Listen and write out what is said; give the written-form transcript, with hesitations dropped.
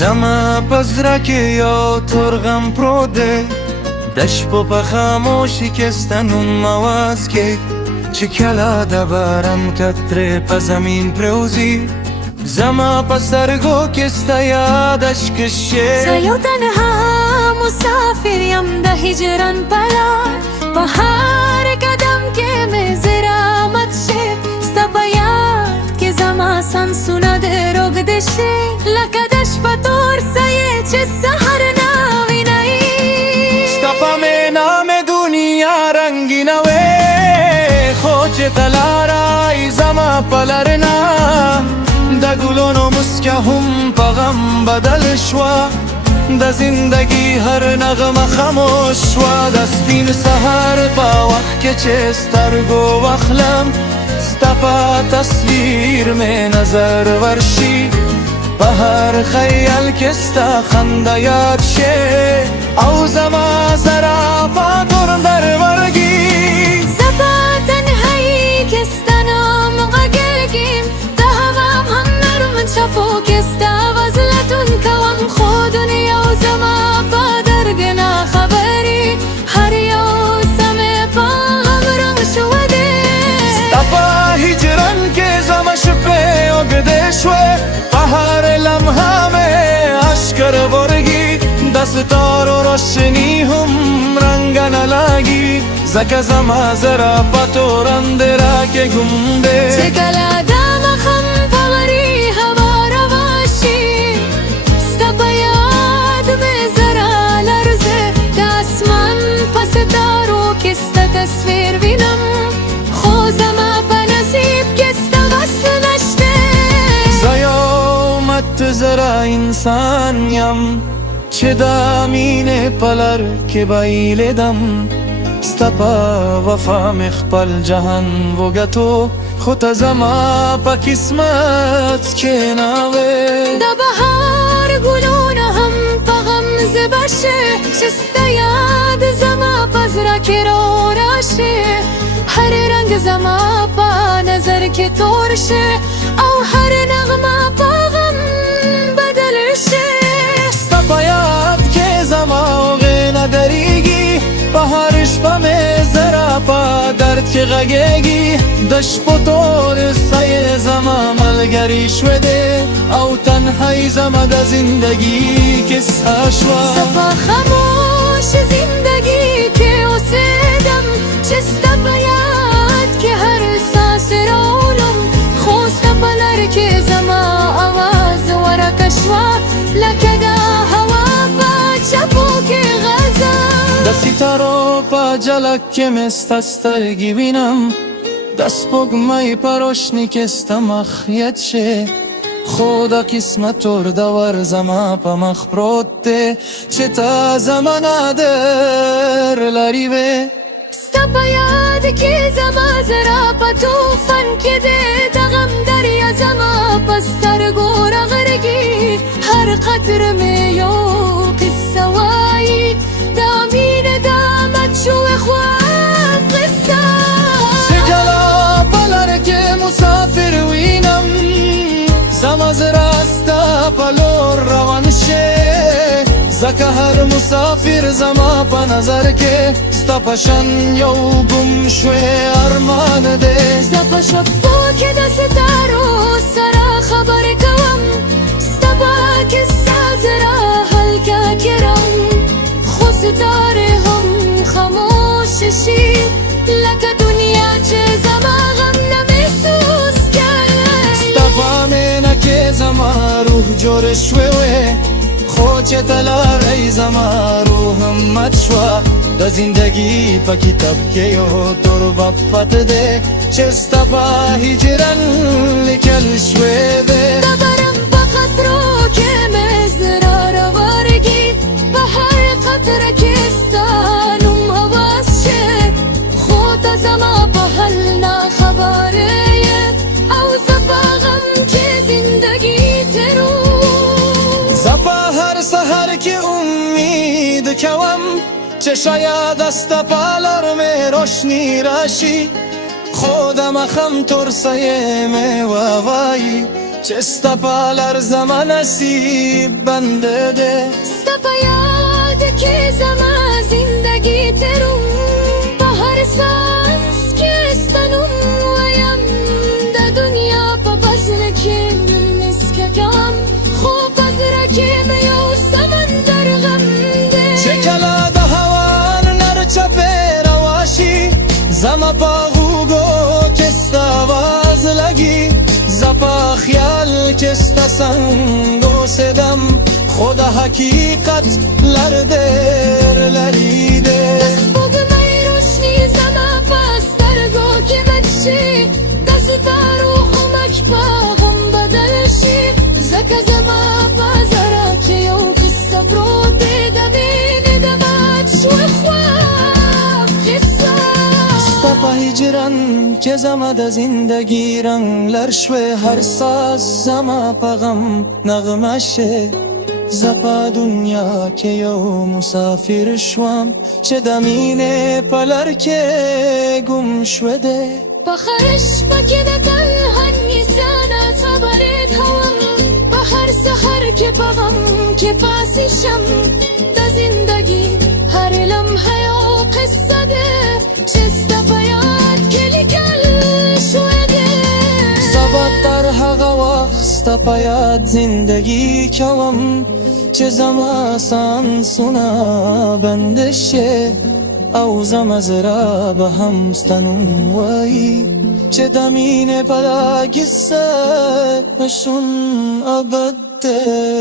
زما پزرک یا ترغم پروده دش په خاموشی کستنون مواز که چه کلا د باران کتره په زمین پروزی زما پسترگو کستا یادش کشه زیو تنها مسافر یم ده هجران پلار په هر قدم که می زرامت شه ستا په یاد که زما سانسونه ده روږده شه لکه د شپه تور سایې چې سحر ناوینئ ستا په مینا مې دنیا رنګینه وې خو چې ته لارای زما په لرنا د ګلونو مسکه هم په غم بدل شوه د زندگی هر نغمه خاموش شوه د سپین سهار په وخت کې چې سترګو واخلم ستا په تصویر مې نظر ورشي په هر خیال کې ستا خنده یاد شي او زما ظرافت در ورګي زه په تنهایي کې ستا نوم غږېږم د هوا هم نرم چپو کې ستا وزلتون کوم خو دنیا او زما په درګ نه خبرې هر یو سمې په غم رنګ شوه دی ستا په هجران کې زما شپې اوږدې شوې په هر لمحه مې اشکر ورګي د ستارو روشني هم رنګ نه لګي ځکه زما ظرافت رند راکې ګوندې چې کله د ماښام په غري هوا روا شي ستا په یاد مې زره لرزه د اسمان په ستارو کې ستا تصویر وینم خو زما په نصیب کې ستا وس نشته زه یو متزره انسان یم چې د مینې په لر کې بایلېدم ستا په وفا مې خپل جهان وګټو خو ته زما په قسمت کې نه وې د بهار ګلونه هم په غم زبر شي چې ستا یاد زما په زړه کې رو راشي هر رنګ زما په نظر کې تور شي او هر نغمه په غم بدل شي ستا په یاد کې زما هغې نه درېږي په هر شپه مې زره په درد کې غږېږي د شپو تور سایې زما ملګري شوې دی او تنهایي زما د زندګي کیسه شوه زه په خاموش زندګي کې اوسېدم چې ستا په یاد کې هر ساس رولم خو ستا په لر کې زما اواز ورکه شوه لکه د هوا په چپو کې غزل د ستارو په جلک کې مې ستا سترګې وینم د سپوږمۍ په روشني کې ستا مخ یاد شي خو د قسمت تور دور زما په مخ پروت دی چې ته زما نادر لرې وې ستا په یاد کې زما زړه په طوفان کې دی د غم دریا زما په سترګو رغړېږي هر قطره مې یو قصه وایي د مینې د مچوې خواب قصه چې کله په لر کې مسافر وینم زما زړه ستا په لور روان شي ځکه هر مسافر زما په نظر کې ستا په شان یو ګم شوی ارمان دی زه په شپو کې د ستارو سره خبرې کوم ستا په کیسه زړه هلکه کړم خو ستارې هم خاموش شي لکه دنیا چې زما غم نه محسوس کړی ستا په مینه کې زما روح جوړ شوی وې خو چې ته لاړی زما روح هم مات شوه د زندګي په کتاب کې یو تور بفت دی چې ستا په هجران لیکل شوی دی د برم په قطرو کې مې زړه راورګي په هر قطره کې ستا نوم اواز شي خو ته زما په حل نه خبرې یې او زه په غم کې زندګي تېرو زه په هر سحر کې امید کوم چې شاید ستا په لار مې روشني راشي خو د ماښام تور سایې مې ووایي چې ستا په لړزه نصیب بنده دی. ستا په یاد کې زما زندګي تېروم، په هر سانس کې ستا نوم وایم، د دنیا په بزم کې مسککم، خو په زړه کې مې یو سمندر غم دی. چې کله د هوا نر چپې رواشي، زما په غوږو کې ستا آواز لګي، زه په خیال کې ستا څنګ اوسېدم، خو د حقیقت لر ډېر لرې دی. د سپوږمۍ روشني زما په سترګو کې مچ شي، د ستارو خمک په غم بدل شي، ځکه زما په زړه کې یو قصه پروت دی، د مینې د مات شوه خواب قصه. ستا په هجران کې زما د زندګي رنګ لر شوې، هر ساز زما په غم نغمه شي، زه په دنیا کې یو مسافر شوم، چې د مینې په لر کې ګم شوه دی. په هر شپه کې د تنهایۍ ساه خبرې کوم، په هر سحر کې په غم کې پاسې شم، د زندګي هر لمحه یو قصه ده، چې ستا په یاد کې لیکل شوی دی. زه به تر هغه وخت ستا په یاد زندګي کوم، چې زما سانسونه بند شي، او زما زړه به هم ستا نوم وایي، چې د مینې په دا کیسه شون ابد دی.